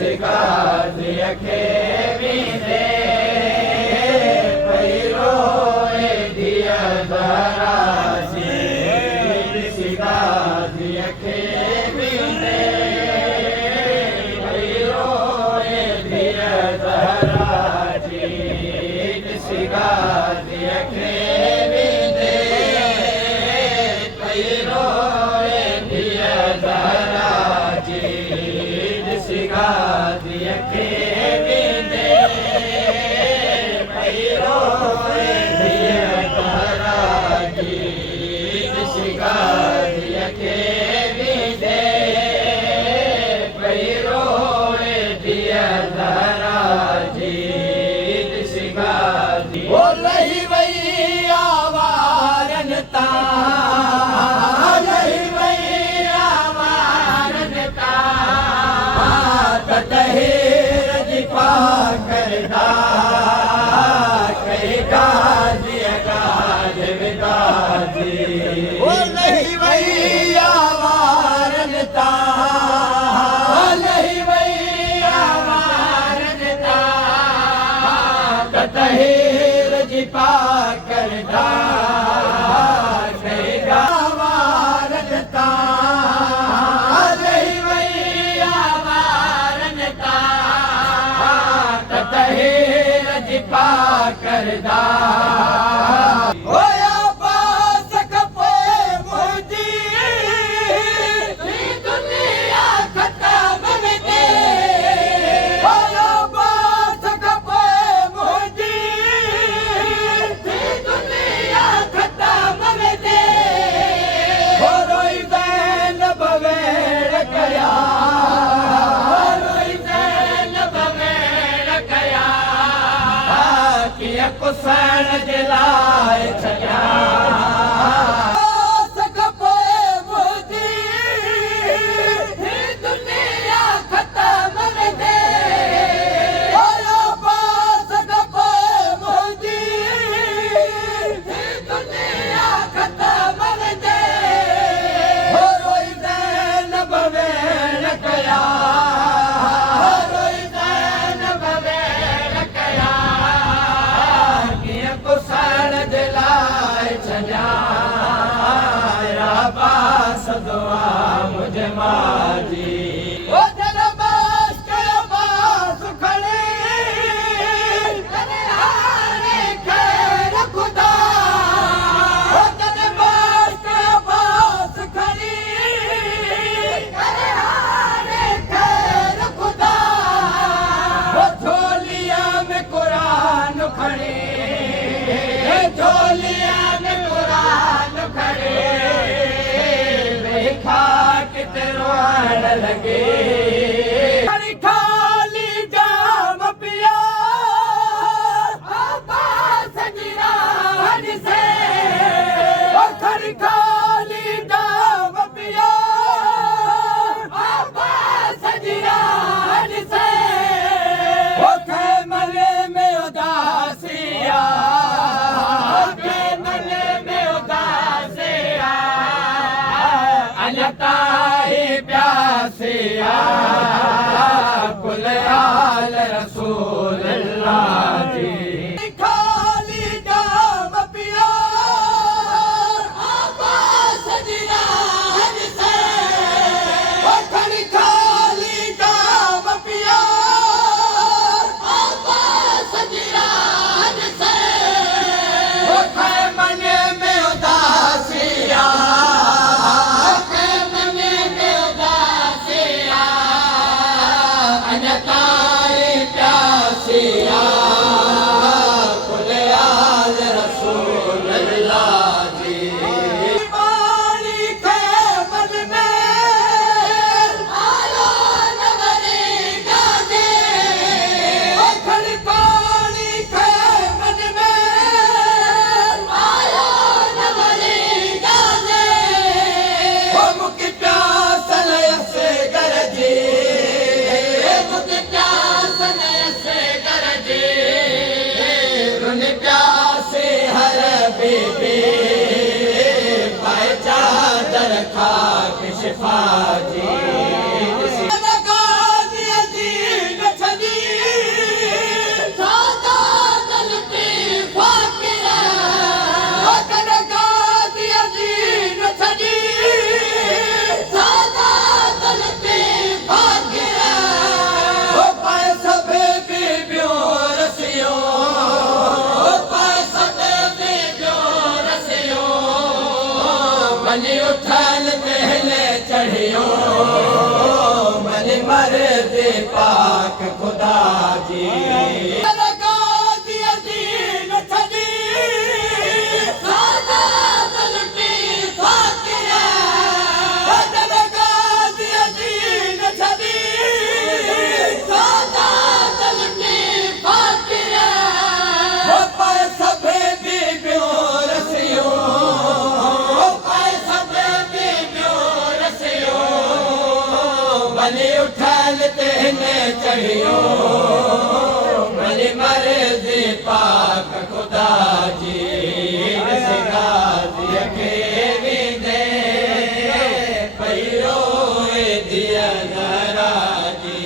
गाज़ीअ खे वींदे पई रोए धीअ ज़हरा जी ॾिसी गाज़ीअ खे वींदे पई रोए धीअ ज़हरा जी ॾिसी गाज़ीअ खे वींदे पई रोए धीअ ज़हरा जी ॾिसी गाज़ीअ खे वींदे पई रोए धीअ ज़हरा जी ॾिसी गाज़ीअ खे वींदे पई रोए धीअ ज़हरा जी ॾिसी गाज़ी ओ लही वई आवारनि तां लही वई आवारनि तां तहीर जी पाकरदा कई गाज़ीअ गाज़ विदाजी ओ लही वई आवारनि तां लही वई आवारनि तां तहीर जी पाकरदा कई आवारनि तां लही वई आवारनि तां तहीर जी पाकरदा होया बास खपोए मुंहिंजी दुनिया ख़तम वेंदे होया बास खपोए मुंहिंजी दुनिया ख़तम वेंदे हो रोई ज़ैनब वेड़ कया रोई ज़ैनब वेड़ कया कीअं कुसण जे लाइ छॾिया बास खपोए मुंहिंजी दुनिया ख़तम वेंदे होया बास खपोए मुंहिंजी दुनिया ख़तम वेंदे हो रोई ज़ैनब वेड़ कया रोई ज़ैनब वेड़ कया कीअं कुसण जे लाइ छॾिया बास दुआ मुंहिंजे माउ जी ओ जॾहिं बास कयो बास खणी तॾहिं हाणे ख़ैर ख़ुदा ओ जॾहिं बास कयो बास खणी तॾहिं हाणे ख़ैर ख़ुदा ओ झोलीअ में क़ुरान खणी झोलीअ में क़ुरान खणी वेठा किथे रोअण लॻे खणी खाली जाम पिया आबास जी राह ॾिसे ओ खणी खाली जाम पिया आबास जी राह ॾिसे ओ खेमले में उदासिया खेमले में उदासिया अञा ताईं प्यासिया कुल आल रसूल अल्लाह जी खाली जाम पिया आबास जी राह ॾिसे ओ खणी खाली जाम पिया आबास जी राह ॾिसे ओ खेमने में उदासिया खेमने में उदासिया अञा ताईं प्यासिया कुल आल रसूल अल्लाह जी पानी खेमन में आयो न वरी गाजे ओ खणी पानी खेमन में आयो न वरी गाजे ओ मुकी प्यास लयसे गरजे मुकी प्यास लयसे गरजे रुन प्यासे हर बेबे पाए चादर खाक शिफा जी गाज़ीअ जी पाक खुदा जी गाज़ी अज़ीम छॾी सादात लुटी फ़ाक़िर गाज़ी अज़ीम छॾी सादात लुटी फ़ाक़िर हो पाए सभे बीबियूं रसियूं हो पाए सभे बीबियूं रसियूं भली उठल ते हिन चढ़ियो भली मर्ज़ी पाक खुदा जी गाज़ीअ खे विंदे पई रोए धीअ नाराज़ी